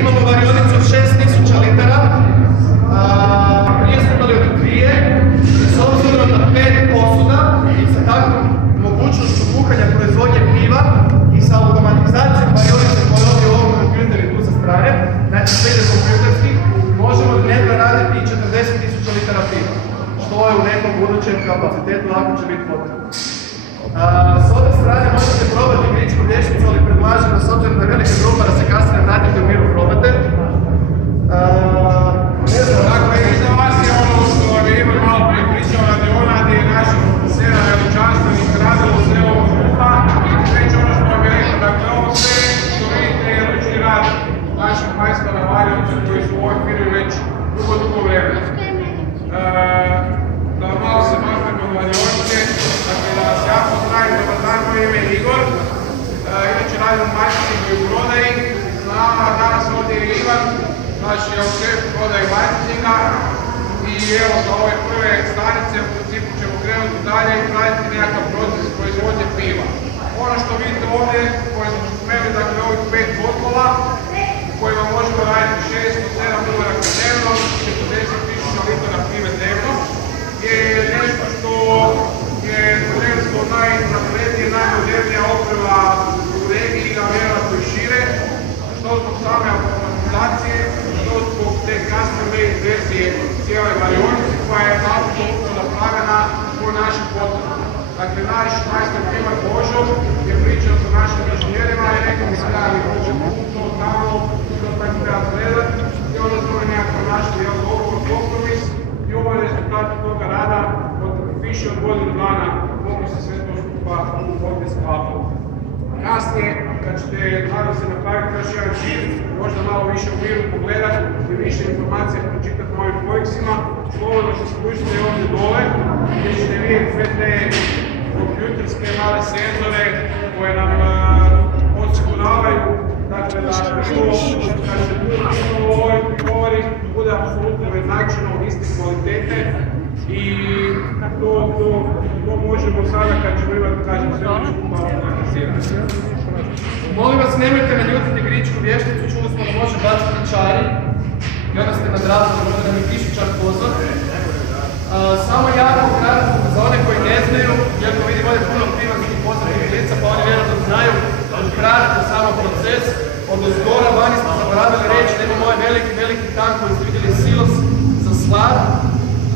Imamo varionicu od 6000 litara, prije smo imali od 2, i s obzirom na 5 posuda i sa takvom mogućnošću kuhanja proizvodnje piva i sa automatizacijom varionice koje ovdje u ovom kompjuteru tu sa strane, znači sve ide kompjuterski, možemo dnevno raditi 40.000 litara piva, što je u nekom budućem kapacitetu ako će biti potrebno. S ove strane možete probati gričku vješnicu, ali predlažem da s obzirom da je velika grupa da se kasnije vratite u miru probate. Ne znam, dakle, iza vas je ono što je Ivan malo prije pričao, radiona gdje je naših 7 veličanstvenih radilo sve ovo grupa. Već ono što vam je rekao, dakle, ovo sve što vidite je ručni rad naših majstora varioca koji su u ovoj firmi već dugo vremena. Da malo se maknemo na varionice, dakle da vas ja pozdravim, dobar dan, moje ime je Igor. Inače radim u marketingu i prodaji. S nama danas ovdje je Ivan, naš šef prodaje i marketinga. I evo za ove prve stanice u principu ćemo krenuti dalje i raditi nekakav proces proizvodnje piva. Ono što vidite ovdje, koje smo spomenuli, dakle ovih 5 botlova, u kojima možemo raditi 6-7 uvoraka dnevno, 40.000 litara pive dnevno, je nešto što je trenutno najnaprednije, najmodernija oprema u regiji, a vjerojatno i šire, što zbog same automatizacije, što zbog te custom made verzije cijele varionice koja je apsolutno napravljena po našim potrebama. Dakle, naš majstor Ivan Božo je pričao sa našim inženjerima i rekao mi se da je to tamo, što tako treba gledati i onda smo nekako našli kompromis i ovo je rezultat toga rada od više od godinu dana mogu se sve to skupa ovdje sklapati. Kasnije, kad ćete nadam se napraviti još jedan čip, možda malo više u miru pogledati i više informacija pročitati na ovim koiksima, slobodno se spustite ovdje dole gdje ćete vidjeti sve te kompjuterske male senzore koje nam osiguravaju dakle da pivo, kad se puno ovoj govori, bude apsolutno ujednačeno iste kvalitete i to možemo sada kad ćemo imati, kažem, sve ono skupa organizirati. Molim vas, nemojte naljutiti gričku vješticu, čuli smo da može baciti čari i onda ste nadravili, možda da mi pišu čak pozor. Samo jako kratko za one koji ne znaju, iako vidim ovdje puno privatnih poznatih lica, pa oni vjerojatno znaju kratko samo proces. Od ozgora vani smo zaboravili reći da imamo ovaj veliki tank koji ste vidjeli silos za slad.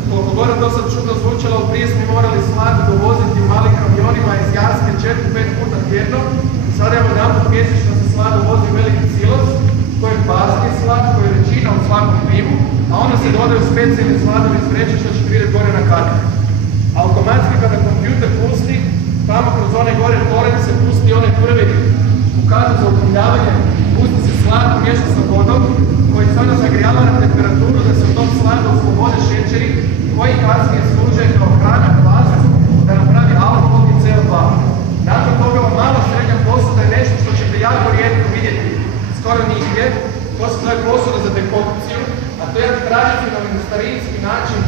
Koliko god to sad čudno zvučalo, prije smo morali slad dovoziti u malim kamionima iz Jarske 4-5 puta tjedno. Sada imamo jedanput mjesečno se slad dovozi u veliki silos, koji je bazni slad, koji je većina u svakom pivu, a onda se dodaju specijalni sladovi iz vreće što ćete vidjeti gore na karti. Automatski kada kompjuter pusti, tamo kroz one gore torrent se pusti onaj prvi ukazav za ukrivljavanje, pusti se slad miješa sa vodom, koji se onda zagrijava na temperaturu da se u tom sladu oslobode šećeri, koji kasnije služe kao hrana kvascu da napravi alkohol i CO2. Nakon toga vam malo srednja posuda je nešto što ćete jako rijetko vidjeti, skoro nigdje. To se zove posuda za dekokciju, a to je jedan tradicionalni starinski način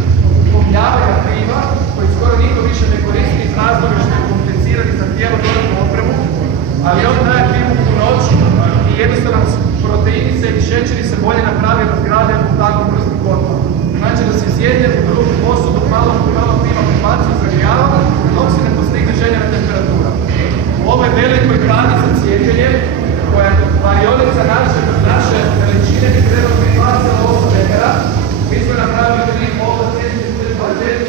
ukomljavanja piva, koji skoro niko više ne koristi iz razloga što je kompliciran i zahtijeva dodatnu opremu, ali on daje pivu punoću i jednostavno proteini se i šećeri se bolje napravi razgrade u takvom vrstu kotla. Znači da se izjedne u drugu posudu, malo piva prebaci i zagrijava, dok se ne postigne željena temperatura. U ovoj velikoj kani za cijepljenje, koja je varionica naše veličine, bi trebalo biti 2,8 metara. Mi smo napravili 3 oblasti, 3 kvalitetni,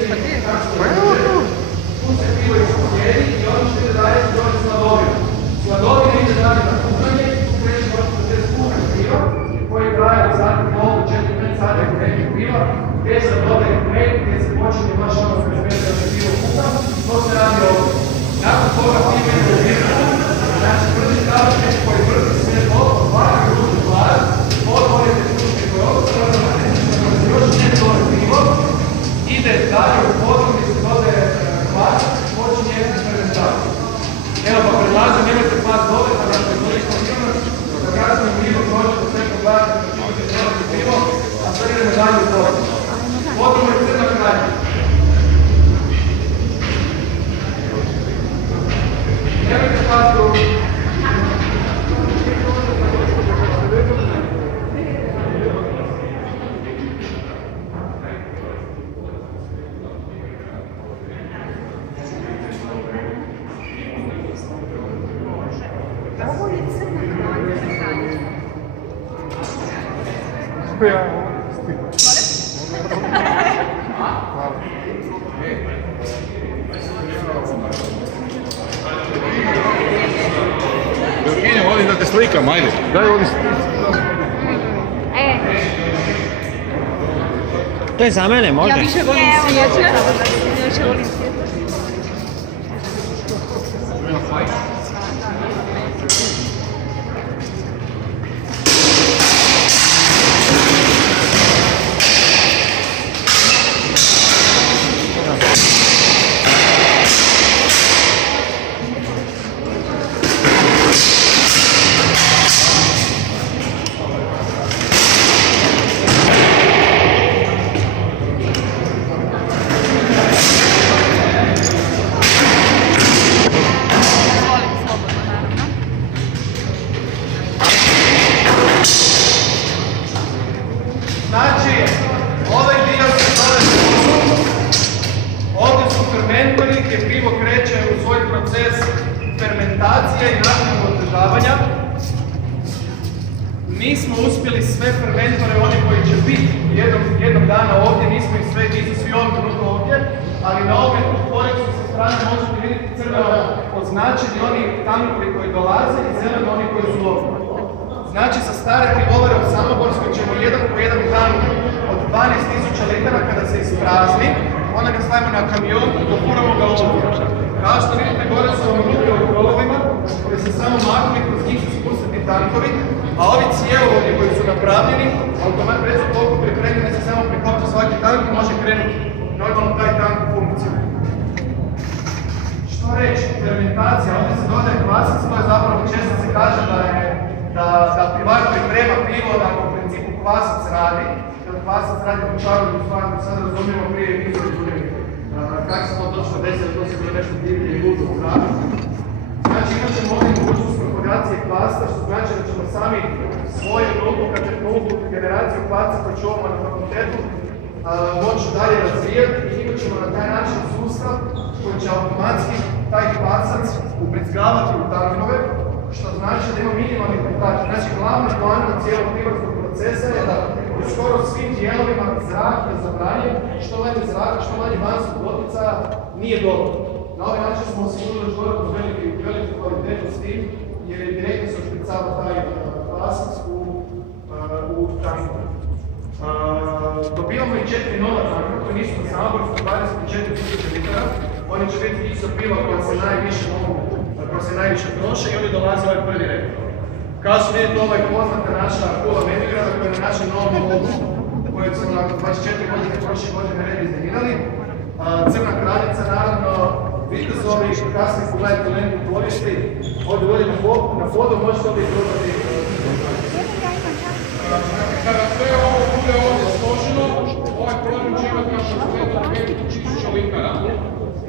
tu se pivo ispoljeni i ono što ide dalje se zove sladovina. Sladovina ide dalje na kuhanje, Virginija, volim da te slikam, ajde. Daj ovdje To je za mene, može? Ja više volim svijeće. Ja više volim svijeće. Znači, ovaj dio se zove pozor. Ovdje su fermentori gdje pivo kreće u svoj proces fermentacije i nakon otežavanja. Nismo uspjeli sve fermentore, oni koji će biti jednog dana ovdje, nismo ih sve, nisu svi ovdje trenutku ovdje, ali na ovome koreksu sa strane možete vidjeti crveno označeni oni tankovi koji dolaze i zeleno oni koji su ovdje. Znači, sa stare pivovare u Samoborskoj ćemo jedan po jedan tank od 12.000 litara kada se isprazni, onda ga stavimo na kamion i dofuramo ga ovdje. Kao što vidite, gore su vam ruke u krovovima koji se samo maknu i kroz njih su spustiti tankovi, a ovi cjevovodi koji su napravljeni, automat već su toliko pripremljeni da se samo prikopča svaki tank i može krenuti normalno taj tank u funkciju. Što reći? Fermentacija, ovdje se dodaje kvasac, to je zapravo često se kaže da pivar priprema pivo, da u principu kvasac radi, jer kvasac radi u čarovnju stvari, sad razumijemo prije izgled kako se to točno desilo, to se bilo nešto divlje i ludo u zraku. Znači imat ćemo ovdje mogućnost propagacije kvasca, što znači da ćemo sami svoju nultu generaciju kvasca koju čuvamo na fakultetu moći dalje razvijati i imat ćemo na taj način sustav koji će automatski taj kvasac ubrizgavati u tankove, što znači da ima minimalni kontakt. Znači, glavna poanta cijelog pivarskog procesa je da u skoro svim dijelovima zrak je zabranjen, što manje zraka, što manje vanjskog doticaja nije dobro. Na ovaj način smo osigurali još dodatno veliku kvalitetu s tim, jer je direktno se ušpricava taj kvasac u tanku. Dobivamo i 4 nova tanka koji nisu na Samoborskoj, 24.000 litara. Oni će biti isto piva koja se najviše troše i oni dolaze ovaj prvi red. Kao što vidite, ovo je poznata naša kula Medigrada koja je na našem novom logu koju smo nakon 24 godine prošle godine redizajnirali. Crna kraljica, naravno, vitezovi, kasnije pogledajte lenku povijesti. Ovdje dođe na fodu, možete ovdje probati. Kada sve ovo bude ovdje složeno, ovaj program će imati kapacitet od 5.000 litara.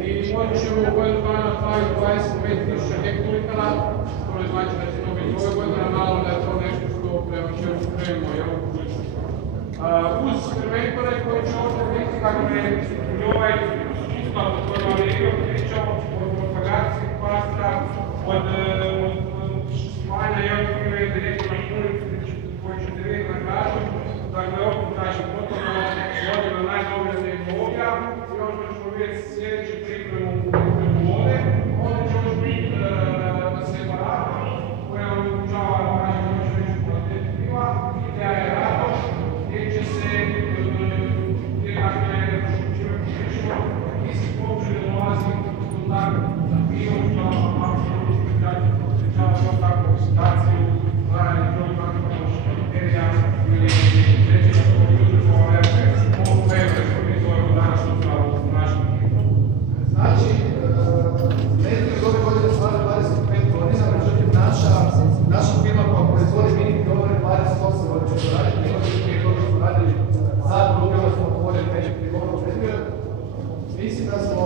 I možda ćemo u godinu dana napraviti 25.000 hektolitara, što ne znači da će to biti ove godine, naravno da je to nešto što prema čemu spremimo i ovu budućnost. Uz fermentore koji će ovdje biti, kako je i ovaj sustav od kojega vam je Igor pričao, od propagacije kvasca, od spajanja jednog piva direktno na punicu koji ćete vidjeti na kraju. Dakle, opet kažem, potpuno vodi na najnovije tehnologija i ono što ćemo vidjeti sljedeće pripremu vode, onda će još biti separator koja omogućava još veću kvalitetu piva i da je rado gdje će se čime poprično isti površine dolazi do tako za pivo, što apsolutno sprečava što takvu oksidaciju, stvaranje drugih kakvih bakterija ili trećega ove febe što mi zovemo danas u našem pivu. Znači, Medgrad ove godine slavlja 25 godina, međutim naša firma koja proizvodi mini pivovare 28 godina će raditi. Prije toga smo radili zadnju rukama, smo otvorili među pivovaru u Medgrad. Mislim da smo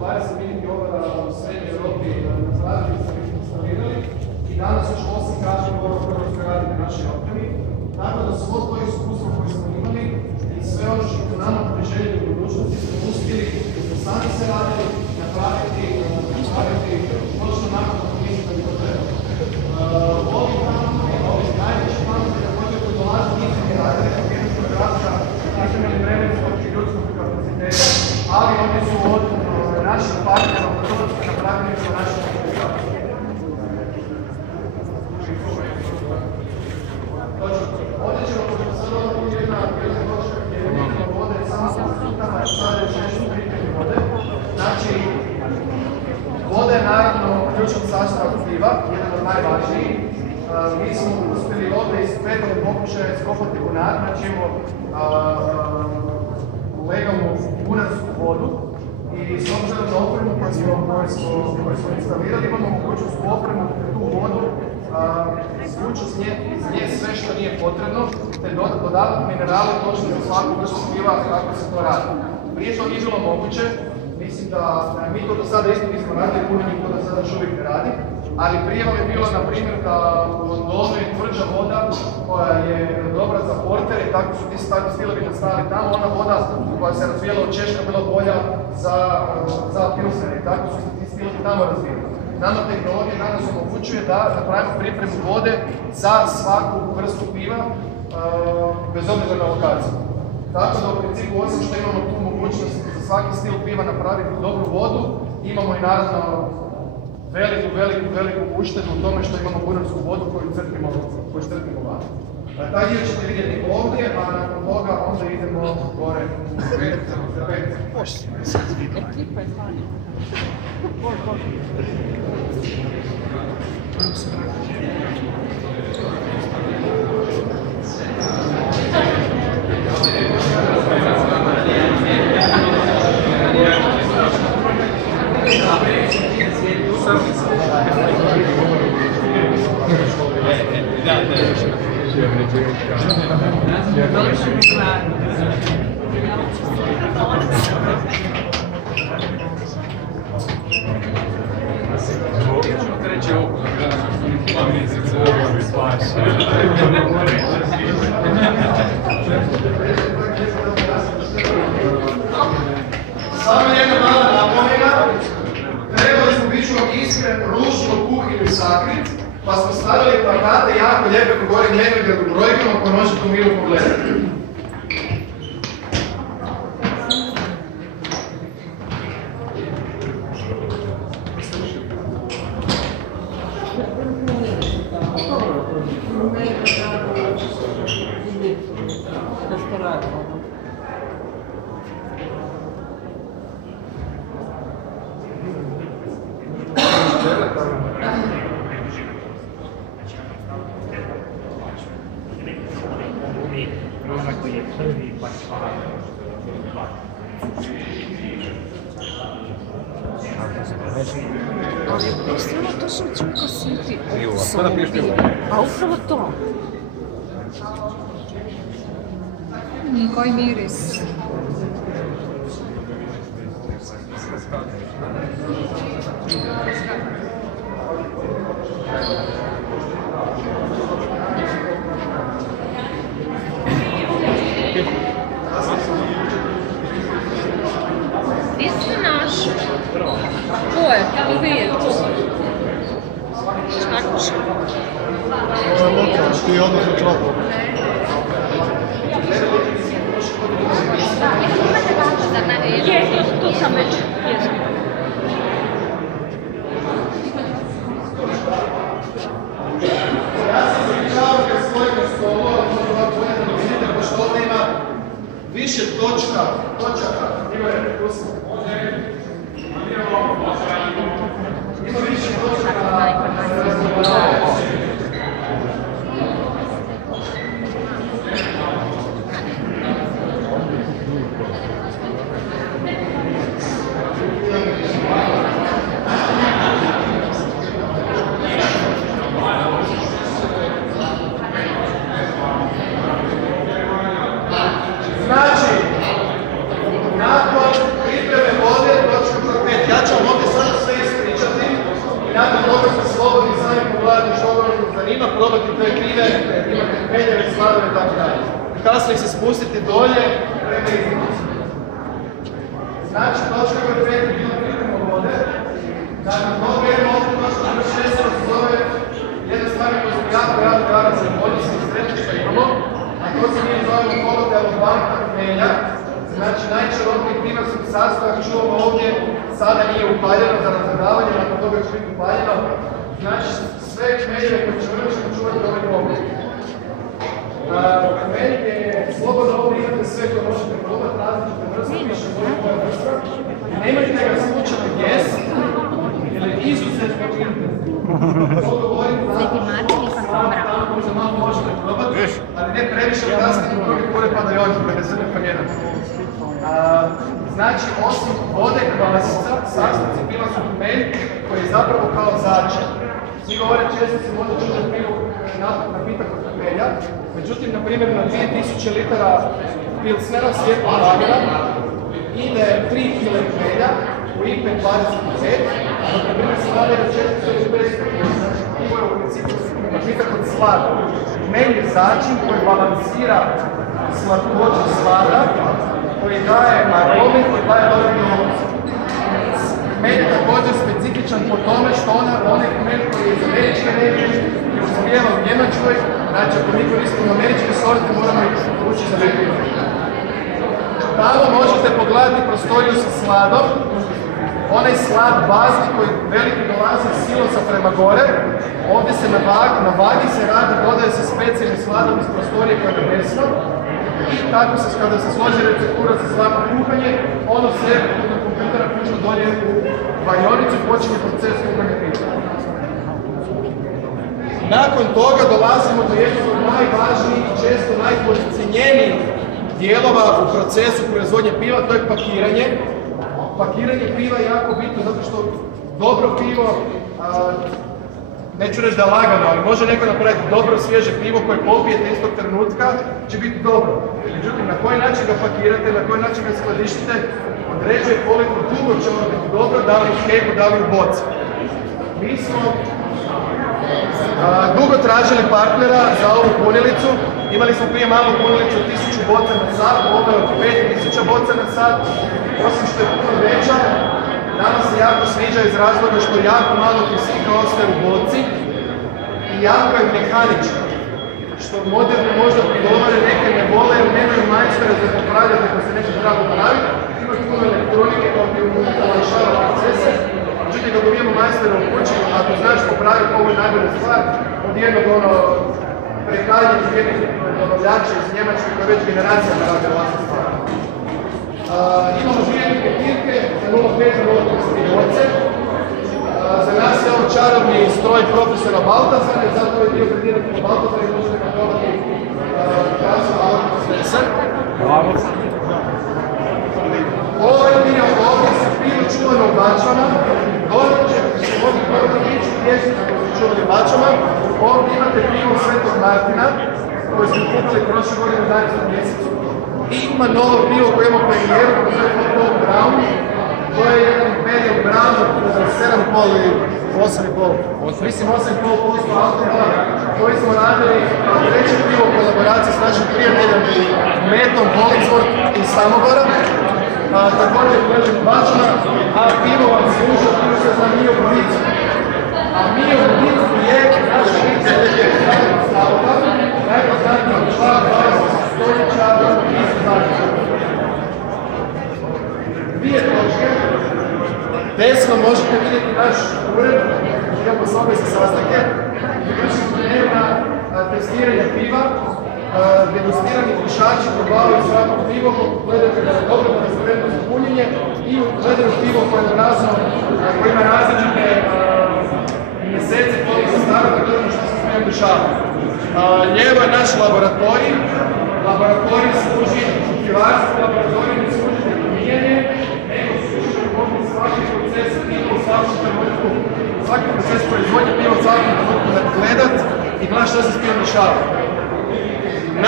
20 mini pivovara u srednjoj Europi razradili i instalirali i danas još 8 kažem u Hrvatskoj radi na našoj opremi. Tako da svo to iskustvo koje smo imali i sve ono što su nama priželjeli u budućnosti smo uspjeli, smo sami se radili, napraviti točno nakon kako mislim da bi to trebalo. Ovi tankovi, ovi najveći tankovi također koji dolaze nismo radili, običan sastav piva, jedan od najvažnijih. Mi smo uspjeli ovdje iz petog pokušaja iskopati bunar, znači imamo legalnu bunarsku vodu i s obzirom na opremu koju smo instalirali imamo mogućnost u opremu tu vodu izvući iz nje sve što nije potrebno te dodati minerale točno za svaku vrstu piva kako se to radi. Prije to nije bilo moguće, mislim da mi to do sada isto nismo radili, puno njih to do sada još uvijek ne radi, ali prije vam je bilo na primjer da u Londonu je tvrđa voda koja je dobra za portere i tako su ti stilovi nastali tamo, ona voda koja se razvijela od Češka bila bolja za pilsene i tako su ti stilovi tamo razvijeli. Nanotehnologija danas omogućuje da napravimo pripremu vode za svaku vrstu piva, bez obzira na lokaciju. Tako da u principu osim što imamo tu mogućnost za svaki stil piva napraviti dobru vodu, imamo i naravno veliku uštedu u tome što imamo bunarsku vodu koju crpimo van. Taj dio ćete vidjeti ovdje, a nakon toga onda idemo gore u pet. Ekipa je zvanja. Samo jedna mala napomena, trebali smo biti iskren ružnu kuhinju sakrit, pa smo stavili plakate jako lijepe koji govori Medveđer u brojkama koje možete u miru pogledati. Ali je stvarno točno čuka siti okusom piva. A upravo to. Koji miris. Gdje si naš? Ko je? Kako vidjeti? Škakuša. Ovo je lukač, ti odnosno čopo. Je, to sam već. Ja sam pričao kad svojim stolu, pošto ovdje ima više točaka, ima više točaka. Znači, nakon pripreme vode, točka broj 5, ja ću vam ovdje sada sve ispričati i nakon toga ste slobodni sami pogledati što vam zanima, probati te krive, imate peljeve, sladove i tako dalje. Kasnije se spustiti dolje prema iznicu. Znači, točka broj 5 je bila priprema vode, nakon toga je ovdje točka broj 6 se zove jedna stvar koja smo jako za bolje se sreći što imamo, a to se mi zovemo kolokvijalno banka hmelja. Znači, najčarobniji primarski sastojak čuvamo ovdje, sada nije upaljeno za razgledavanje, nakon toga će biti upaljeno. Znači, sve hmeljeve koje ćemo čuvati ovdje ovdje. Hmeljke je slobodno ovdje imate sve koje možete probati, različite vrste, više bolje koja vrsta. Nemojte ga slučajno jest, jer je izuzetno još. Ali ne previše kasnije, drugi pure pa da još 50 kamjena. Znači, osim vode kvasica, sastojci piva su hmelj koji je zapravo kao začin. Svi govore često se možda čuti pivu napitak od hmelja, međutim, na primjer, na 2000 litara pilsnera svijetlog lagera ide 3 kg hmelja u IPA 25, dok na primjer se radi na 450 kg. Znači, pivo je u principu napitak od slada. Hmelj je začin koji balansira slatkoću slada, koji daje arome, koji daje dodatni okus. Hmelj je također specifičan po tome što onaj hmelj koji je iz američke regije i uspijeva u Njemačkoj, znači ako mi koristimo američke sorte, moramo ih ući za nekaj. Tamo možete pogledati prostoriju sa sladom, onaj slad bazni koji veliki dolazi iz silosa prema gore, ovdje se na vagi se radi, dodaje se specijalnim sladom iz prostorije koja je desno, i tako se, kada se složi receptura za svako kuhanje, ono se putem kompjutera pušta dolje u valjonicu i počinje proces kuhanja piva. Nakon toga dolazimo do jednog od najvažnijih i često najpodcijenjenijih dijelova u procesu proizvodnje piva, to je pakiranje. Pakiranje piva je jako bitno zato što dobro pivo, neću reći da je lagano, ali može neko napraviti dobro svježe pivo koje popijete istog trenutka, će biti dobro. Međutim, na koji način ga pakirate, na koji način ga skladištite, određuje koliko dugo će ono biti dobro, da li u keku, da li u boci. Mi smo dugo tražili partnera za ovu punilicu. Imali smo prije malu punilicu 1000 boca na sat, ovo je od 5000 boca na sat. Osim što je puno veća, nama se jako sviđa iz razloga što jako malo kisika ostaje u boci i jako je mehanička. Što moderno možda pivovare neke ne vole jer nemaju majstora za popravljati ako se nešto treba popraviti. Ima puno elektronike koja bi olakšava procese. Međutim, kako imamo majstora u kući, ako znaš popraviti, ovo je najbolja stvar. Od jednog prekaljenih jednih dobavljača iz Njemačke koja već generacijama rade vlastne stvari. Imamo dvije ketirke za 0,5 boce. Za nas je ovo čarobni stroj profesora Baltazara i zato je dio krediran po Baltazara i možete ga probati krasu Baltazar Svesen. Ovaj dio ovdje se pivo čuvano u bačvama. Ovdje ćete se možete probati piću pjesnicu koji su čuvani u bačvama. Ovdje imate pivo Svetog Martina koji smo kupili prošle godine u 11. mjesecu. I ima novo pivo koje imamo premijeru, koje se zove Paul Brown. To je jedan Imperial Brown od 7,5 ili 8,5. Mislim 8,5% alkohola koji smo radili treće pivo u kolaboraciji s našim prijateljem Metom Hollingsworth iz Samobora. Također kažem bačna, a pivo vam sluša, pivo se zna Mio Bodicu. A Mio Bodicu je naš pica Savoda, najpoznatiji od člana 20. stoljeća iz Zagreba. Dvije točke. Desno možete vidjeti naš ured, imamo sobe za sastanke. Vršimo dnevna testiranja piva. Degustirani pušači probavaju svako pivo, gledate da je dobro transparentno za punjenje i gledaju pivo koje ima različite mjesece koliko se staro da gledamo što se smijem dešavati. Lijevo je naš laboratorij. Laboratorij služi pivarstvo, laboratorij ne služi za pomijanje, nego služi da mogu svaki proces piva u svakom trenutku, svaki proces proizvodnje piva u svakom trenutku gledat i gledati što se s pivom dešava.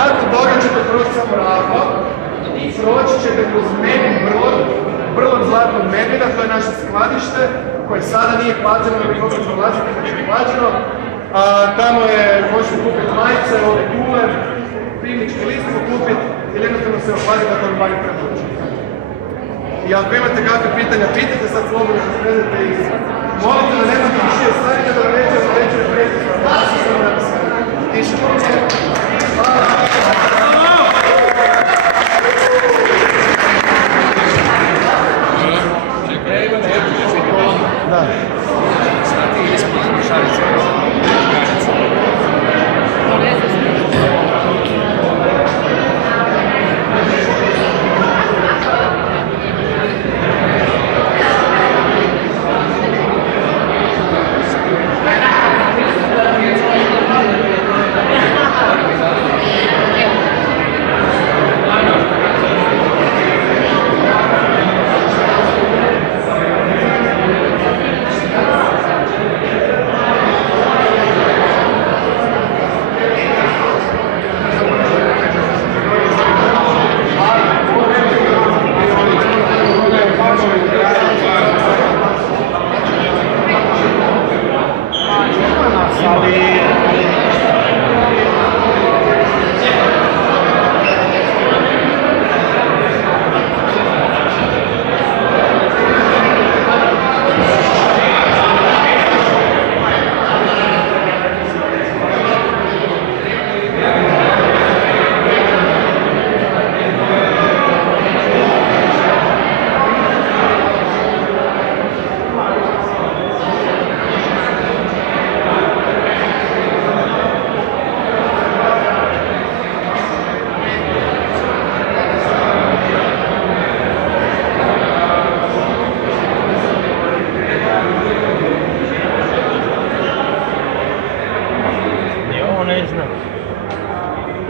Nakon toga ćete proći samo ravno i proći ćete kroz Medin brlog Zlatnog medvjeda, to je naše skladište koje sada nije plaćeno, nego je možete prolaziti kad je plaćeno. Tamo možete kupiti majice, ove kule, pivnički list pokupiti ili jednostavno se ohladiti da to vam vanje preporuči. I ako imate kakve pitanja, pitajte sad slobodno da sredete i molite da nemate više ostavite da reći je predsjedno. Da se samo da se tiše. Da. Stati ispod šalice.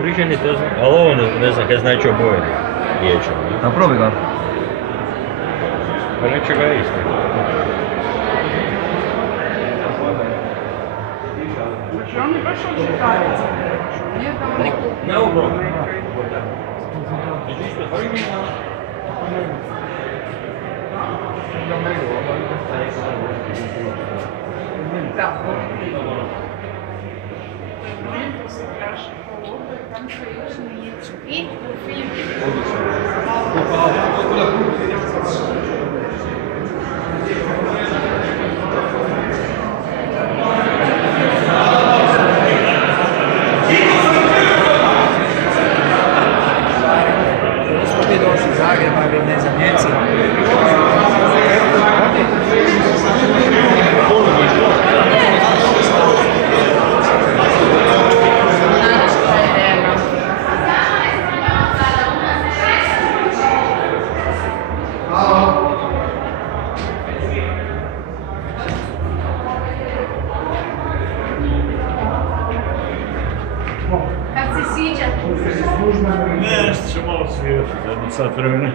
Križani to znam, ali ovo ne znam kaj znači oboje vijeća. Naprobi ga. Pa neće ga isti. Znači on je baš od žitarica, nije da mu neku... Ne ovo. Da. I film. Smo mi došli iz Zagreba, ne znam, Njeci. Kad se sviđa? Ne, što ću malo svijeći, za jedno sat vremena.